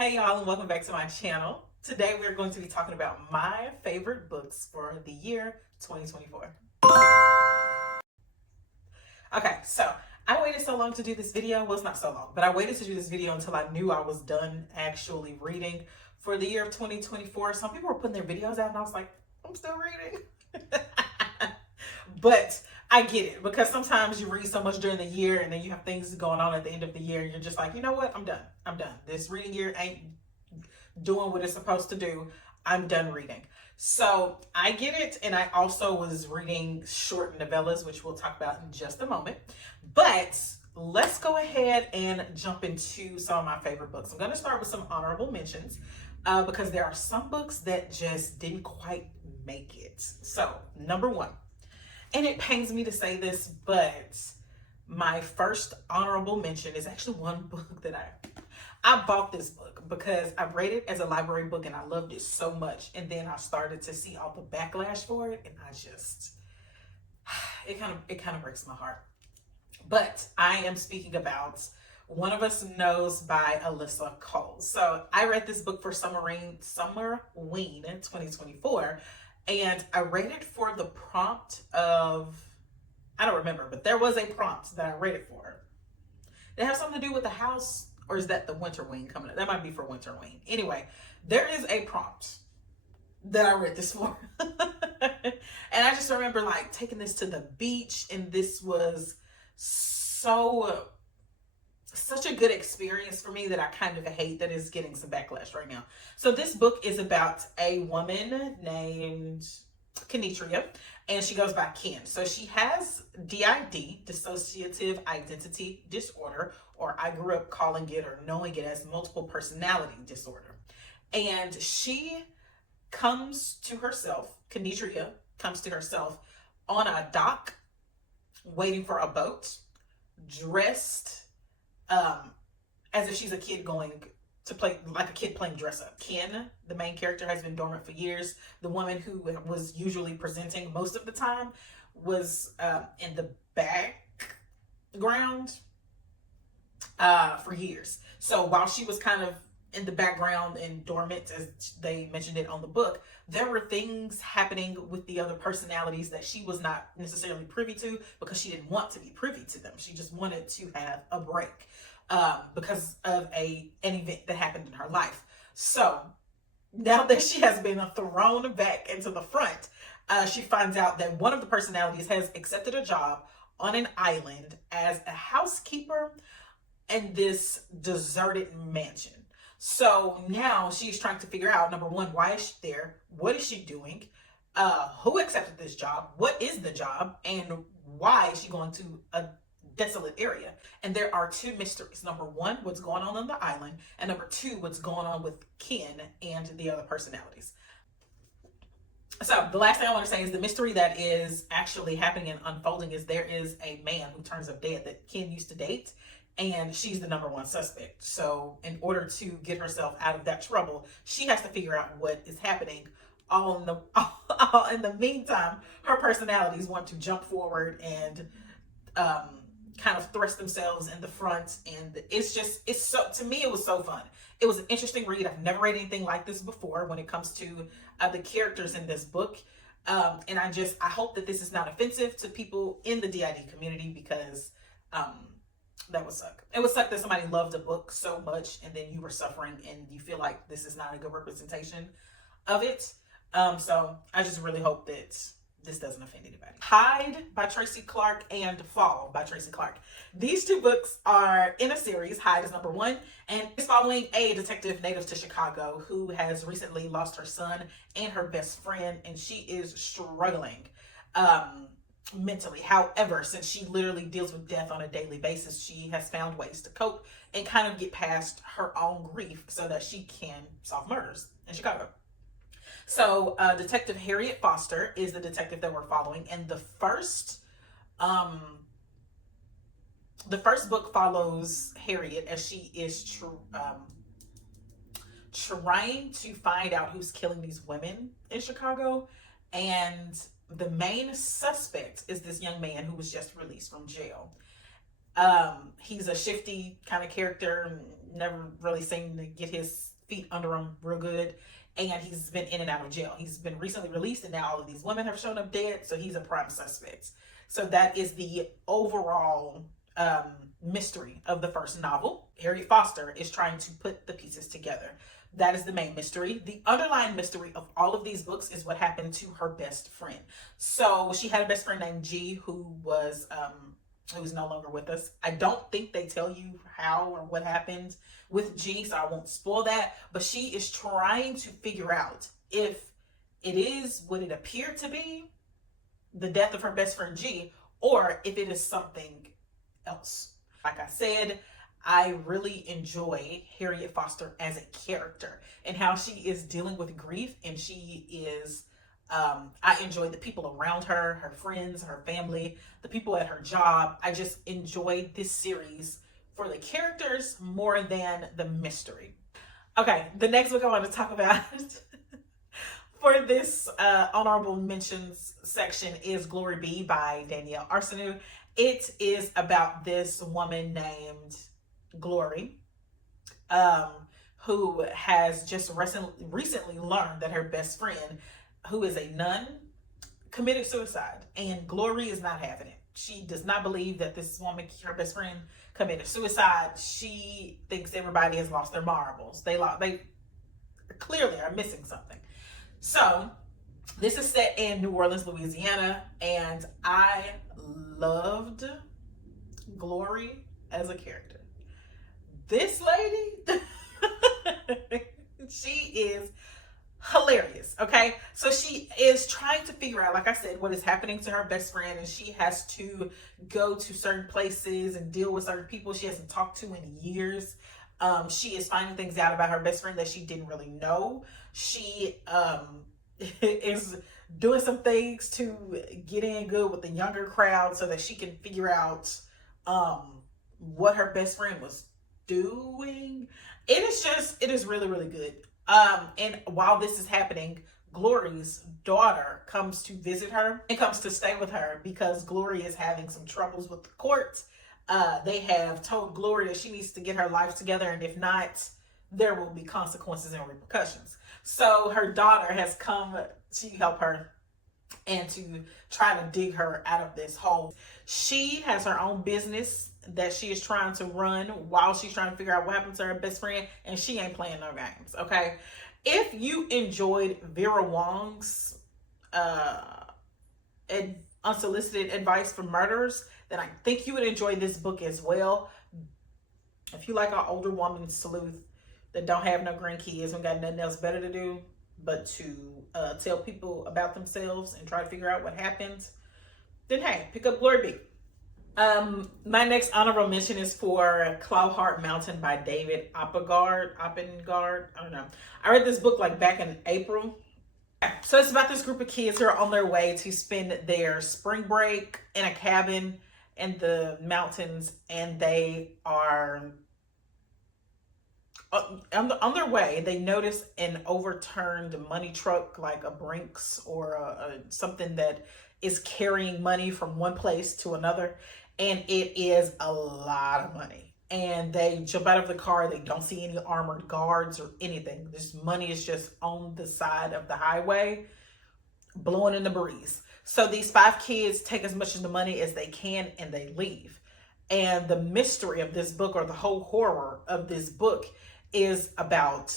Hey y'all, and welcome back to my channel. Today we're going to be talking about my favorite books for the year 2024. Okay, so I waited so long to do this video. Well, it's not so long, but I waited to do this video until I knew I was done actually reading for the year of 2024. Some people were putting their videos out and I was like, I'm still reading. But I get it, because sometimes you read so much during the year and then you have things going on at the end of the year. And you're just like, you know what? I'm done. I'm done. This reading year ain't doing what it's supposed to do. I'm done reading. So I get it. And I also was reading short novellas, which we'll talk about in just a moment. But let's go ahead and jump into some of my favorite books. I'm going to start with some honorable mentions because there are some books that just didn't quite make it. So, number one, and it pains me to say this, but my first honorable mention is actually one book that I bought this book because I read it as a library book and I loved it so much. And then I started to see all the backlash for it, and I just it kind of breaks my heart. But I am speaking about One of Us Knows by Alyssa Cole. So I read this book for Summerween 2024, and I read it for the prompt of, I don't remember, but there was a prompt that I read it for. Did it have something to do with the house, or is that the Winterween coming up? That might be for Winterween. Anyway, there is a prompt that I read this for. And I just remember like taking this to the beach, and this was such a good experience for me that I kind of hate that it's getting some backlash right now. So this book is about a woman named Kenitria, and she goes by Ken. So she has DID, dissociative identity disorder, or I grew up calling it or knowing it as multiple personality disorder. And she comes to herself, Kenitria comes to herself on a dock waiting for a boat, dressed as if she's a kid going to play, like a kid playing dress up. Ken, the main character, has been dormant for years. The woman who was usually presenting most of the time was in the background for years. So while she was kind of in the background and dormant, as they mentioned it on the book, there were things happening with the other personalities that she was not necessarily privy to, because she didn't want to be privy to them. She just wanted to have a break because of an event that happened in her life. So now that she has been thrown back into the front, she finds out that one of the personalities has accepted a job on an island as a housekeeper in this deserted mansion. So now she's trying to figure out, number one, why is she there? What is she doing? Who accepted this job? What is the job? And why is she going to a desolate area? And there are two mysteries. Number one, what's going on the island. And number two, what's going on with Ken and the other personalities. So the last thing I want to say is the mystery that is actually happening and unfolding is there is a man who turns up dead that Ken used to date, and she's the number one suspect. So in order to get herself out of that trouble, she has to figure out what is happening. All in the meantime, her personalities want to jump forward and kind of thrust themselves in the front, and it's so, to me, it was so fun. It was an interesting read. I've never read anything like this before when it comes to the characters in this book. And I hope that this is not offensive to people in the DID community, because that would suck. It would suck that somebody loved a book so much and then you were suffering and you feel like this is not a good representation of it. So I just really hope that this doesn't offend anybody. Hide by Tracy Clark and Fall by Tracy Clark. These two books are in a series. Hide is number one, and it's following a detective native to Chicago who has recently lost her son and her best friend, and she is struggling mentally. However, since she literally deals with death on a daily basis, she has found ways to cope and kind of get past her own grief so that she can solve murders in Chicago. So Detective Harriet Foster is the detective that we're following, and the first book follows Harriet as she is trying to find out who's killing these women in Chicago, and the main suspect is this young man who was just released from jail. He's a shifty kind of character, never really seemed to get his feet under him real good. And he's been in and out of jail. He's been recently released, and now all of these women have shown up dead, so he's a prime suspect. So that is the overall mystery of the first novel. Harriet Foster is trying to put the pieces together. That is the main mystery. The underlying mystery of all of these books is what happened to her best friend. So she had a best friend named G who's no longer with us. I don't think they tell you how or what happened with G, so I won't spoil that. But she is trying to figure out if it is what it appeared to be, the death of her best friend G, or if it is something else. Like I said, I really enjoy Harriet Foster as a character and how she is dealing with grief, and she is I enjoy the people around her, her friends, her family, the people at her job. I just enjoyed this series for the characters more than the mystery. Okay, the next book I want to talk about for this honorable mentions section is Glory Be by Danielle Arsenault. It is about this woman named Glory, who has just recently learned that her best friend, who is a nun, committed suicide, and Glory is not having it. She does not believe that this woman, her best friend, committed suicide. She thinks everybody has lost their marbles. They clearly are missing something. So this is set in New Orleans, Louisiana, and I loved Glory as a character. This lady, she is hilarious. Okay, so she is trying to figure out, like I said, what is happening to her best friend, and she has to go to certain places and deal with certain people she hasn't talked to in years. She is finding things out about her best friend that she didn't really know. She is doing some things to get in good with the younger crowd so that she can figure out what her best friend was doing. It is really, really good. And while this is happening, Glory's daughter comes to visit her and comes to stay with her because Glory is having some troubles with the court. They have told Glory that she needs to get her life together, and if not, there will be consequences and repercussions. So her daughter has come to help her and to try to dig her out of this hole. She has her own business that she is trying to run while she's trying to figure out what happened to her best friend, and she ain't playing no games. Okay, if you enjoyed Vera Wong's unsolicited advice for murderers, then I think you would enjoy this book as well. If you like an older woman sleuth that don't have no grandkids and got nothing else better to do but to tell people about themselves and try to figure out what happens, then hey, pick up Glory Be. My next honorable mention is for Clawheart Mountain by David Oppengard. I don't know. I read this book like back in April. So it's about this group of kids who are on their way to spend their spring break in a cabin in the mountains, and they are on their way. They notice an overturned money truck, like a Brinks or something that is carrying money from one place to another, and it is a lot of money. And they jump out of the car. They don't see any armored guards or anything. This money is just on the side of the highway, blowing in the breeze. So these 5 kids take as much of the money as they can and they leave. And the mystery of this book, or the whole horror of this book, is about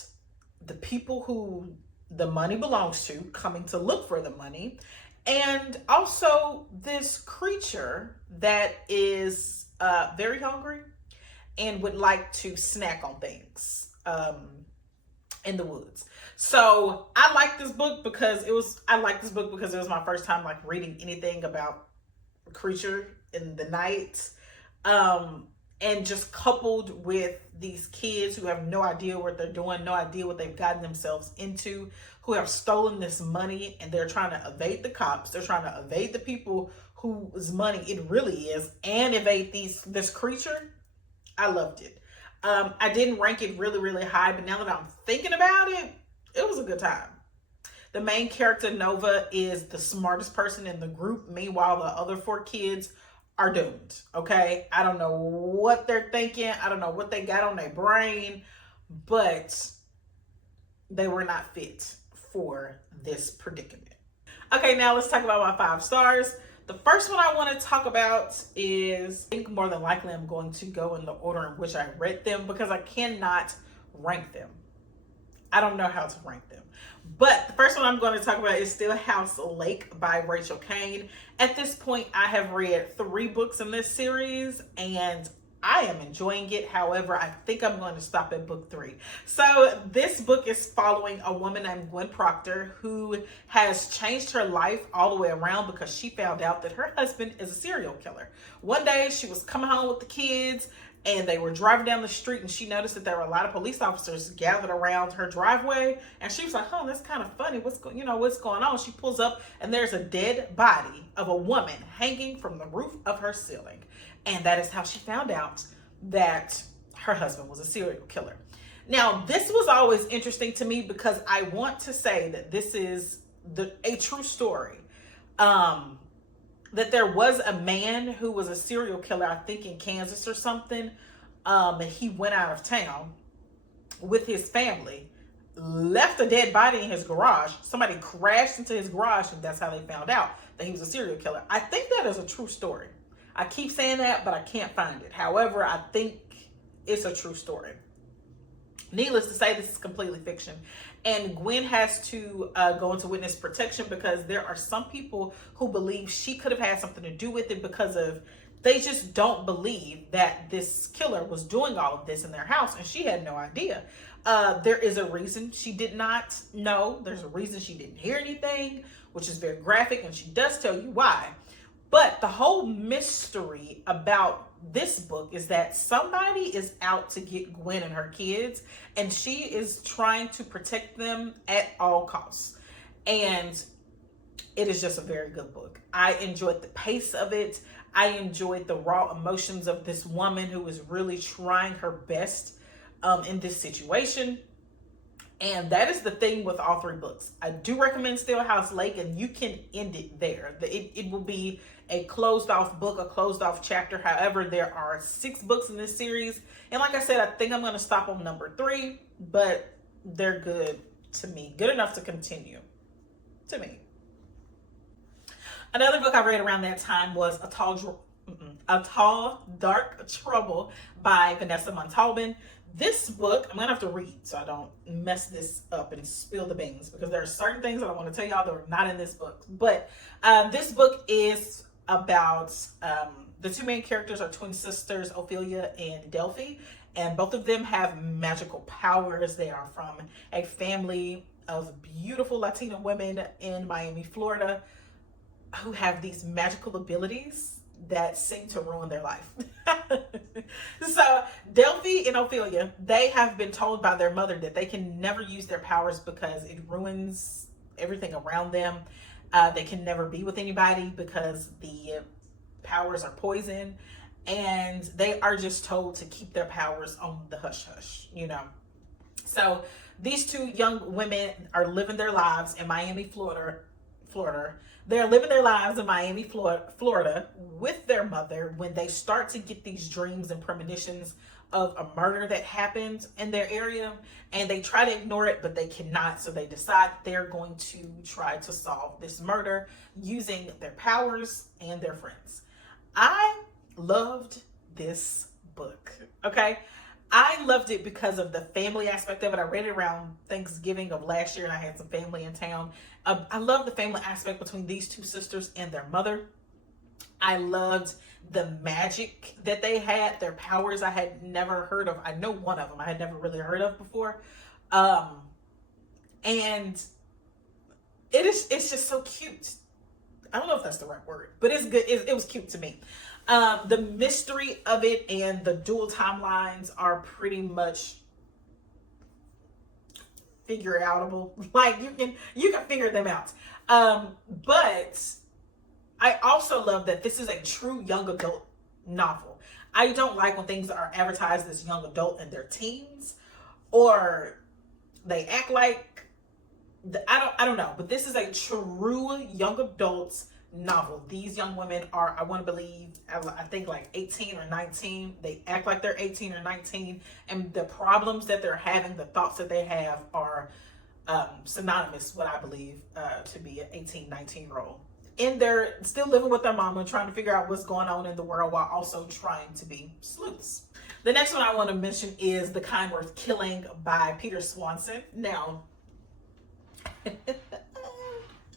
the people who the money belongs to coming to look for the money, and also this creature that is very hungry and would like to snack on things in the woods. So I like this book because it was my first time like reading anything about a creature in the night. And just coupled with these kids who have no idea what they're doing, no idea what they've gotten themselves into, who have stolen this money, and they're trying to evade the cops. They're trying to evade the people whose money it really is, and evade this creature. I loved it. I didn't rank it really, really high, but now that I'm thinking about it, it was a good time. The main character, Nova, is the smartest person in the group. Meanwhile, the other 4 kids are doomed. Okay. I don't know what they're thinking. I don't know what they got on their brain, but they were not fit for this predicament. Okay, now let's talk about my 5 stars. The first one I want to talk about is, I think more than likely I'm going to go in the order in which I read them because I cannot rank them. I don't know how to rank them. But the first one I'm going to talk about is still House Lake by Rachel Caine. At this point, I have read 3 books in this series and I am enjoying it. However, I think I'm going to stop at book 3. So this book is following a woman named Gwen Proctor who has changed her life all the way around because she found out that her husband is a serial killer. One day she was coming home with the kids and they were driving down the street and she noticed that there were a lot of police officers gathered around her driveway. And she was like, oh, that's kind of funny. What's going on? She pulls up and there's a dead body of a woman hanging from the roof of her ceiling. And that is how she found out that her husband was a serial killer. Now, this was always interesting to me because I want to say that this is a true story. That there was a man who was a serial killer, I think in Kansas or something. And he went out of town with his family, left a dead body in his garage. Somebody crashed into his garage and that's how they found out that he was a serial killer. I think that is a true story. I keep saying that, but I can't find it. However, I think it's a true story. Needless to say, this is completely fiction. And Gwen has to go into witness protection because there are some people who believe she could have had something to do with it because they just don't believe that this killer was doing all of this in their house. And she had no idea. There is a reason she did not know. There's a reason she didn't hear anything, which is very graphic. And she does tell you why. But the whole mystery about this book is that somebody is out to get Gwen and her kids, and she is trying to protect them at all costs. And it is just a very good book. I enjoyed the pace of it. I enjoyed the raw emotions of this woman who is really trying her best in this situation. And that is the thing with all 3 books. I do recommend Still House Lake, and you can end it there. It will be a closed off book, a closed off chapter. However, there are 6 books in this series. And like I said, I think I'm going to stop on number 3, but they're good to me. Good enough to continue to me. Another book I read around that time was A Tall, Dark Trouble by Vanessa Montalban. This book, I'm going to have to read so I don't mess this up and spill the beans because there are certain things that I want to tell y'all that are not in this book. But this book is about the 2 main characters are twin sisters, Ophelia and Delphi. And both of them have magical powers. They are from a family of beautiful Latina women in Miami, Florida, who have these magical abilities that seem to ruin their life. So Delphi and Ophelia, they have been told by their mother that they can never use their powers because it ruins everything around them. They can never be with anybody because the powers are poison, and they are just told to keep their powers on the hush hush, So these 2 young women are living their lives in Miami, Florida. They're living their lives in Miami, Florida with their mother when they start to get these dreams and premonitions of a murder that happened in their area, and they try to ignore it, but they cannot. So they decide they're going to try to solve this murder using their powers and their friends. I loved this book. Okay. I loved it because of the family aspect of it. I read it around Thanksgiving of last year and I had some family in town. I love the family aspect between these 2 sisters and their mother. I loved the magic that they had, their powers I had never heard of. I know one of them I had never really heard of before. And it's just so cute. I don't know if that's the right word, but it's good. It was cute to me. The mystery of it and the dual timelines are pretty much figure outable. Like you can figure them out. But I also love that this is a true young adult novel. I don't like when things are advertised as young adult and they're teens, or they act like I don't know. But this is a true young adults novel. These young women are, I want to believe, I think like 18 or 19. They act like they're 18 or 19, and the problems that they're having, the thoughts that they have are synonymous, what I believe to be an 18, 19-year-old. And they're still living with their mama, trying to figure out what's going on in the world while also trying to be sleuths. The next one I want to mention is The Kind Worth Killing by Peter Swanson. Now,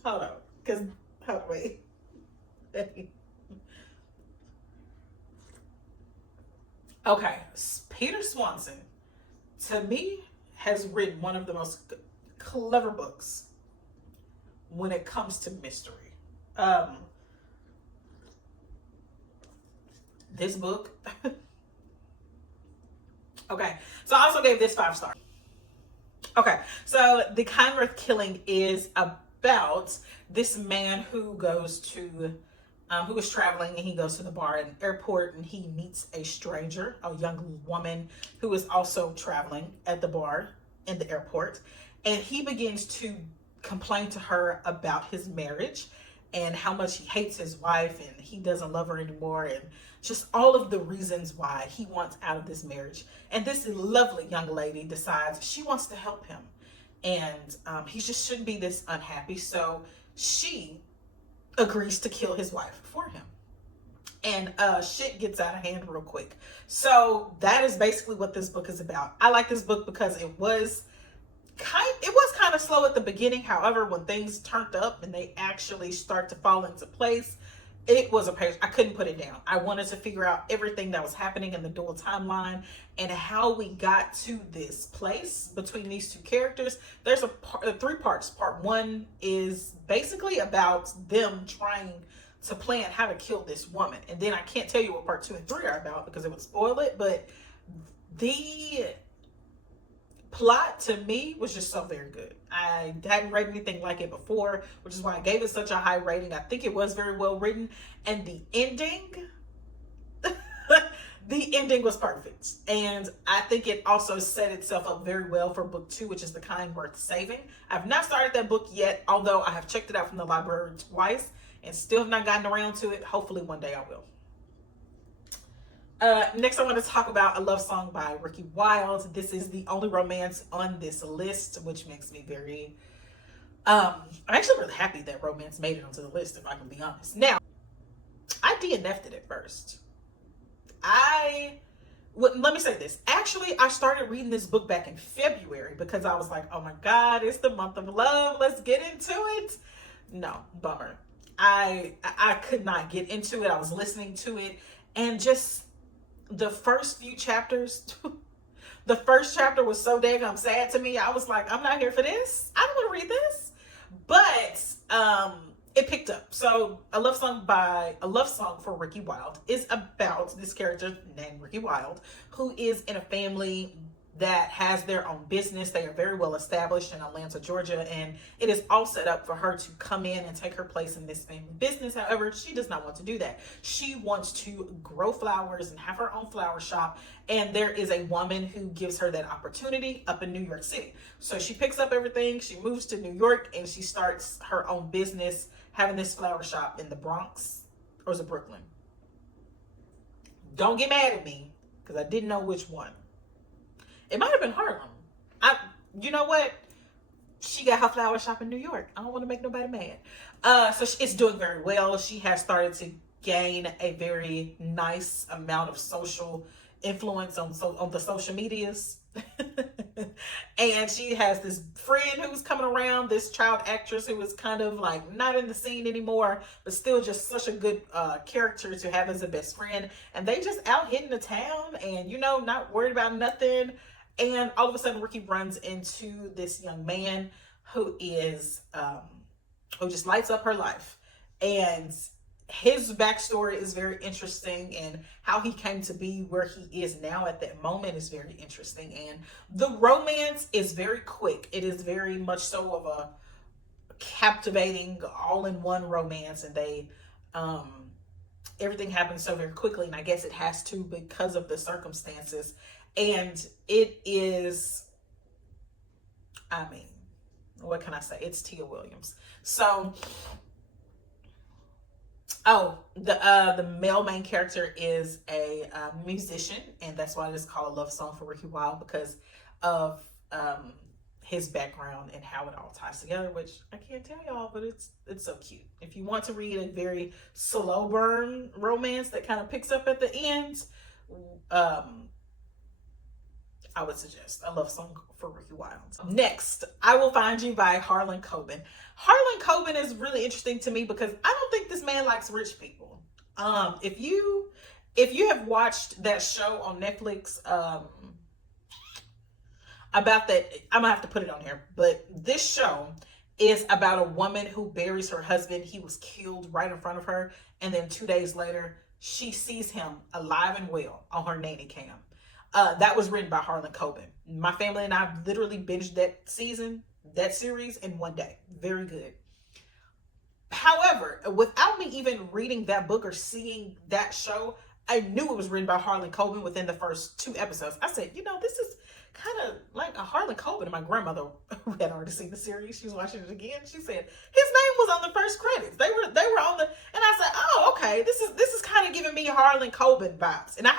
hold on, because, hold on, wait. Okay, Peter Swanson, to me, has written one of the most clever books when it comes to mystery. This book. Okay, so I also gave this 5 stars. Okay, so The Kind Worth Killing is about this man who goes to who is traveling, and he goes to the bar at an airport, and he meets a stranger, a young woman who is also traveling at the bar in the airport, and he begins to complain to her about his marriage and how much he hates his wife and he doesn't love her anymore, and just all of the reasons why he wants out of this marriage. And this lovely young lady decides she wants to help him, and he just shouldn't be this unhappy, so she agrees to kill his wife for him. And shit gets out of hand real quick. So that is basically what this book is about. I like this book because it was kind of slow at the beginning. However, when things turned up and they actually start to fall into place, it was a page. I couldn't put it down. I wanted to figure out everything that was happening in the dual timeline and how we got to this place between these two characters. There's 3 parts. Part 1 is basically about them trying to plan how to kill this woman. And then I can't tell you what part 2 and 3 are about because it would spoil it, but the plot to me was just so very good. I hadn't read anything like it before, which is why I gave it such a high rating. I think it was very well written, and the ending the ending was perfect, and I think it also set itself up very well for book 2, which is The Kind Worth Saving. I've not started that book yet, although I have checked it out from the library twice and still have not gotten around to it. Hopefully one day I will. Next, I want to talk about A Love Song by Ricky Wilde. This is the only romance on this list, which makes me very, I'm actually really happy that romance made it onto the list, if I can be honest. Now, I DNF'd it at first. Let me say this. Actually, I started reading this book back in February because I was like, oh my God, it's the month of love. Let's get into it. No, bummer. I could not get into it. I was listening to it, and just the first few chapters, the first chapter was so daggone sad to me. I was like, I'm not here for this. I don't want to read this. But it picked up. So A Love Song for Ricky Wilde is about this character named Ricky Wilde, who is in a family that has their own business. They are very well established in Atlanta, Georgia, and it is all set up for her to come in and take her place in this family business. However, she does not want to do that. She wants to grow flowers and have her own flower shop, and there is a woman who gives her that opportunity up in New York City. So she picks up everything, she moves to New York, and she starts her own business, having this flower shop in the Bronx, or is it Brooklyn? Don't get mad at me, because I didn't know which one. It might have been Harlem. You know what? She got her flower shop in New York. I don't want to make nobody mad. So it's doing very well. She has started to gain a very nice amount of social influence on the social medias. And she has this friend who's coming around, this child actress who is kind of like not in the scene anymore, but still just such a good character to have as a best friend. And they just out hitting the town and, you know, not worried about nothing. And all of a sudden Ricky runs into this young man who is who just lights up her life. And his backstory is very interesting, and how he came to be where he is now at that moment is very interesting. And the romance is very quick. It is very much so of a captivating all-in-one romance, and they everything happens so very quickly, and I guess it has to because of the circumstances. And it is, I mean, what can I say? It's Tia Williams. So The male main character is a musician, and that's why it is called a love song for Ricky Wilde, because of his background and how it all ties together. Which I can't tell y'all, but it's so cute. If you want to read a very slow burn romance that kind of picks up at the end, I would suggest a love song for Ricky Wilde. Next, I Will Find You by Harlan Coben. Harlan Coben is really interesting to me because I don't think this man likes rich people. If you have watched that show on Netflix, about that, I'm gonna have to put it on here, but this show is about a woman who buries her husband. He was killed right in front of her, and then 2 days later she sees him alive and well on her nanny cam. That was written by Harlan Coben. My family and I literally binged that series in one day. Very good. However, without me even reading that book or seeing that show, I knew it was written by Harlan Coben within the first 2 episodes. I said, this is kind of like a Harlan Coben. And my grandmother, who had already seen the series, she was watching it again. She said his name was on the first credits. They were on the, and I said, oh, okay, this is kind of giving me Harlan Coben vibes. And I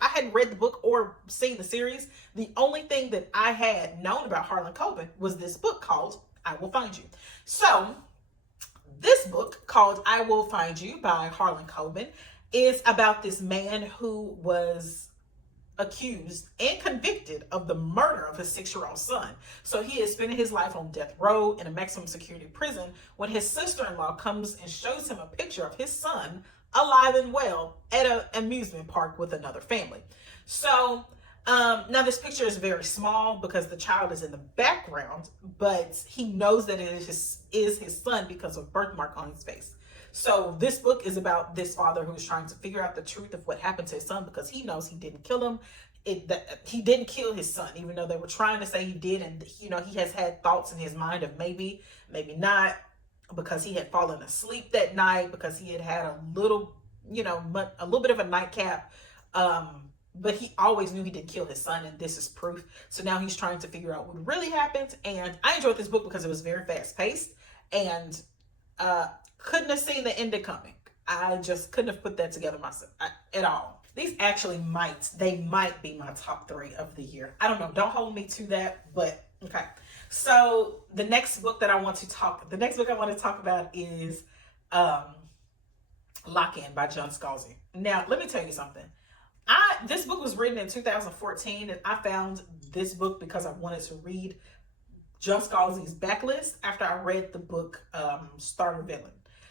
hadn't read the book or seen the series. The only thing that I had known about Harlan Coben was this book called I Will Find You. So this book called I Will Find You by Harlan Coben is about this man who was accused and convicted of the murder of his 6-year-old son. So he is spending his life on death row in a maximum security prison when his sister-in-law comes and shows him a picture of his son alive and well at an amusement park with another family. So now this picture is very small because the child is in the background, but he knows that it is his son because of birthmark on his face. So this book is about this father who's trying to figure out the truth of what happened to his son, because he knows he didn't kill him. He didn't kill his son, even though they were trying to say he did. And, he has had thoughts in his mind of maybe not, because he had fallen asleep that night, because he had a little bit of a nightcap. But he always knew he didn't kill his son, and this is proof. So now he's trying to figure out what really happened. And I enjoyed this book because it was very fast paced, and couldn't have seen the ending coming. I just couldn't have put that together myself at all. These actually might be my top 3 of the year. I don't know. Don't hold me to that, but okay. So the next book I want to talk about is Lock In by John Scalzi. Now, let me tell you something. This book was written in 2014, and I found this book because I wanted to read John Scalzi's backlist after I read the book Starter Villain.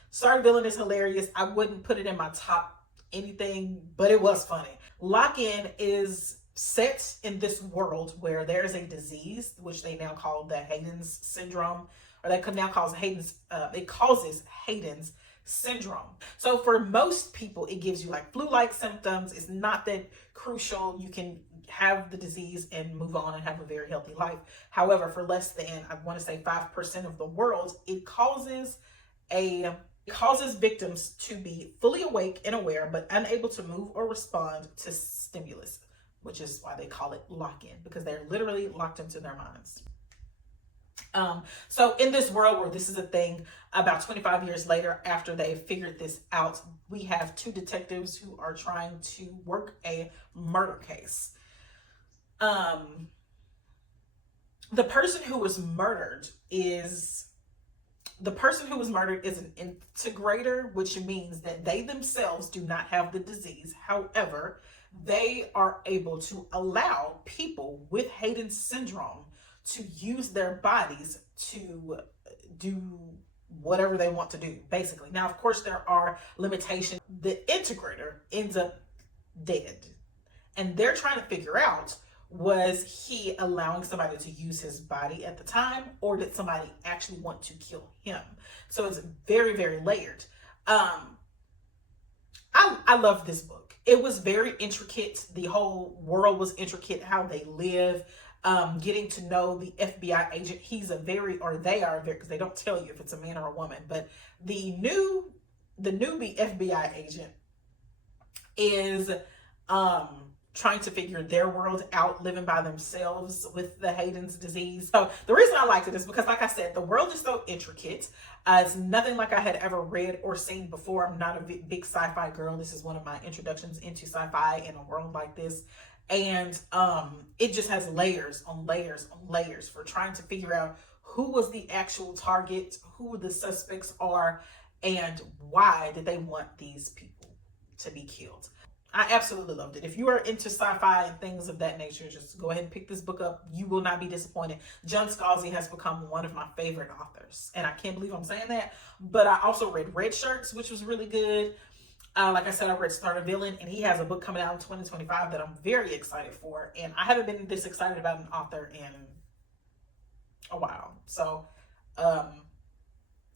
Starter Villain is hilarious. I wouldn't put it in my top anything, but it was funny. Lock In is set in this world where there is a disease, which they now call the Hayden's syndrome, or they could now cause it causes Hayden's syndrome. So for most people, it gives you like flu-like symptoms. It's not that crucial. You can have the disease and move on and have a very healthy life. However, for less than, I want to say 5% of the world, it causes victims to be fully awake and aware, but unable to move or respond to stimulus, which is why they call it lock-in, because they're literally locked into their minds. So in this world where this is a thing, about 25 years later, after they've figured this out, we have 2 detectives who are trying to work a murder case. The person who was murdered is an integrator, which means that they themselves do not have the disease. However, they are able to allow people with Hayden's syndrome to use their bodies to do whatever they want to do, basically. Now, of course, there are limitations. The integrator ends up dead, and they're trying to figure out, was he allowing somebody to use his body at the time, or did somebody actually want to kill him? So it's very, very layered. I love this book. It was very intricate. The whole world was intricate, how they live, getting to know the FBI agent. They are, because they don't tell you if it's a man or a woman, but the newbie FBI agent is trying to figure their world out, living by themselves with the Hayden's disease. So the reason I liked it is because, like I said, the world is so intricate. It's nothing like I had ever read or seen before. I'm not a big sci-fi girl. This is one of my introductions into sci-fi in a world like this. And it just has layers on layers on layers for trying to figure out who was the actual target, who the suspects are, and why did they want these people to be killed. I absolutely loved it. If you are into sci-fi and things of that nature, just go ahead and pick this book up. You will not be disappointed. John Scalzi has become one of my favorite authors, and I can't believe I'm saying that. But I also read Red Shirts, which was really good. Like I said, I read Start a Villain, and he has a book coming out in 2025 that I'm very excited for. And I haven't been this excited about an author in a while. So,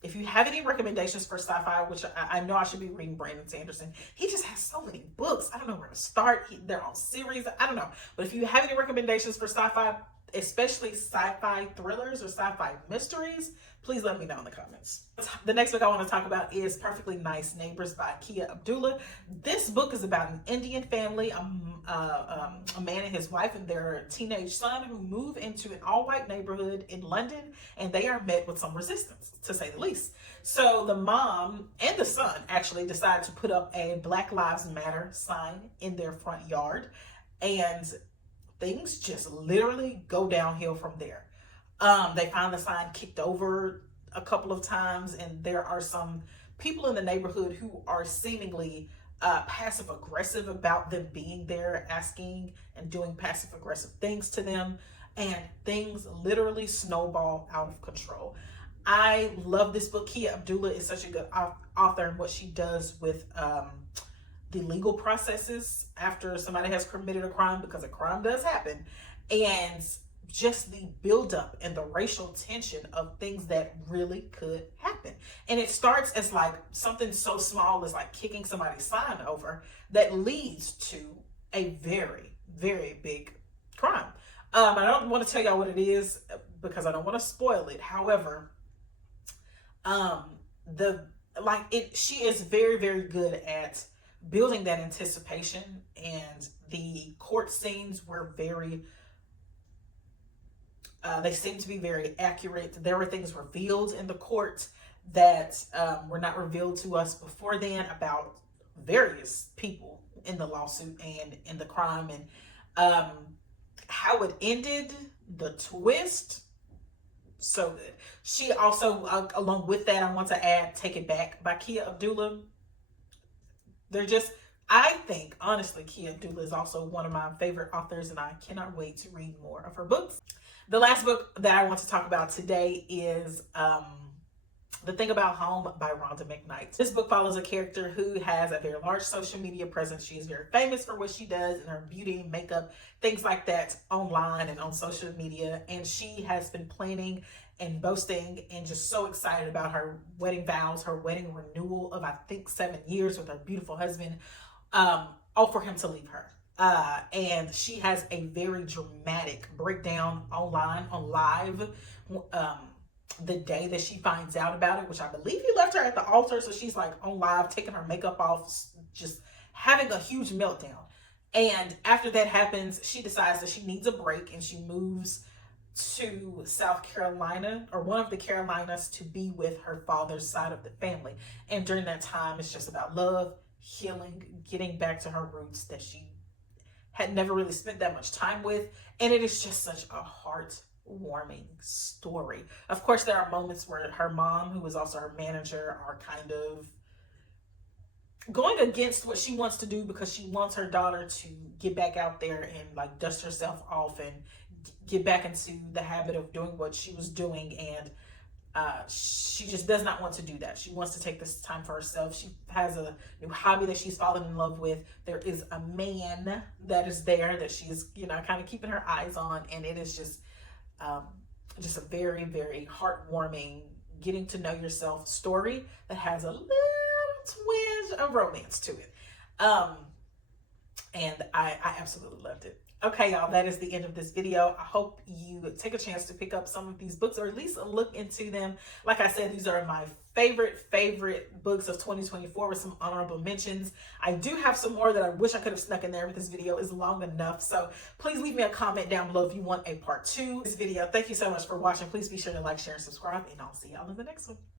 if you have any recommendations for sci-fi, which I know I should be reading Brandon Sanderson, he just has so many books. I don't know where to start. They're on series. I don't know. But if you have any recommendations for sci-fi, especially sci-fi thrillers or sci-fi mysteries, please let me know in the comments. The next book I want to talk about is Perfectly Nice Neighbors by Kia Abdullah. This book is about an Indian family, a man and his wife and their teenage son who move into an all-white neighborhood in London, and they are met with some resistance, to say the least. So the mom and the son actually decide to put up a Black Lives Matter sign in their front yard, and things just literally go downhill from there. They find the sign kicked over a couple of times, and there are some people in the neighborhood who are seemingly passive aggressive about them being there, asking and doing passive aggressive things to them, and things literally snowball out of control. I love this book. Kia Abdullah is such a good author, and what she does with the legal processes after somebody has committed a crime, because a crime does happen, and just the buildup and the racial tension of things that really could happen. And it starts as like something so small as like kicking somebody's sign over that leads to a very, very big crime. I don't want to tell y'all what it is because I don't want to spoil it. However, she is very, very good at building that anticipation, and the court scenes were very they seem to be very accurate. There were things revealed in the court that were not revealed to us before then about various people in the lawsuit and in the crime, and how it ended, the twist, so good. She also, along with that, I want to add Take It Back by Kia Abdullah. I think, honestly, Kia Abdullah is also one of my favorite authors, and I cannot wait to read more of her books. The last book that I want to talk about today is The Thing About Home by Rhonda McKnight. This book follows a character who has a very large social media presence. She is very famous for what she does in her beauty, makeup, things like that online and on social media. And she has been planning and boasting and just so excited about her wedding vows, her wedding renewal of, I think, 7 years with her beautiful husband, all for him to leave her. And she has a very dramatic breakdown online, on live, the day that she finds out about it, which I believe he left her at the altar. So she's like on live, taking her makeup off, just having a huge meltdown. And after that happens, she decides that she needs a break, and she moves to South Carolina, or one of the Carolinas, to be with her father's side of the family. And during that time, it's just about love, healing, getting back to her roots that she had never really spent that much time with. And it is just such a heartwarming story. Of course, there are moments where her mom, who is also her manager, are kind of going against what she wants to do, because she wants her daughter to get back out there and like dust herself off and get back into the habit of doing what she was doing. And she just does not want to do that. She wants to take this time for herself. She has a new hobby that she's fallen in love with. There is a man that is there that she's, kind of keeping her eyes on. And it is just a very, very heartwarming, getting to know yourself story that has a little twinge of romance to it. and I absolutely loved it. Okay, y'all, that is the end of this video. I hope you take a chance to pick up some of these books, or at least look into them. Like I said, these are my favorite books of 2024 with some honorable mentions. I do have some more that I wish I could have snuck in there, but this video is long enough. So please leave me a comment down below if you want a part 2 of this video. Thank you so much for watching. Please be sure to like, share, and subscribe, and I'll see y'all in the next one.